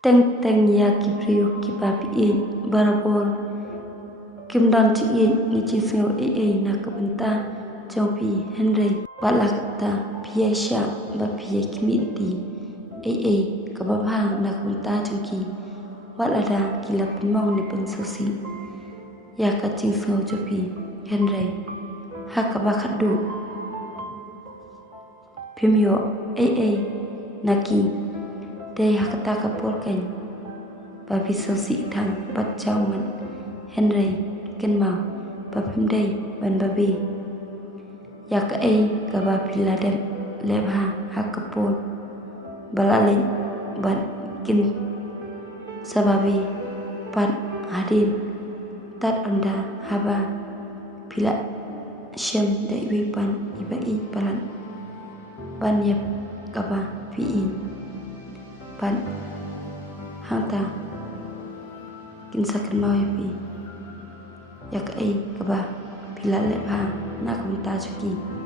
Teng ya kibriu kibabi e barabor kim dan chi e ni chi sngau e na kabenta chopi henry balakta piesha ba pie kimi ti e kababha na kabenta chungki walada kilap mong ni pensusi ya ka ching sngau chopi henry hakaba khadu pimyo naki Day hakata kapur kany babi sosi thang bat chau man Henry ken mau babim day ban babi yak ka babi ladem lebha hakapur balaleng ban kin sababi pan hadin tat anda haba pila shem dai wi pan ibai palan ban yap kaba piin pan hangta kinsakan mau yapi yak kaba pila lebha nak minta cuki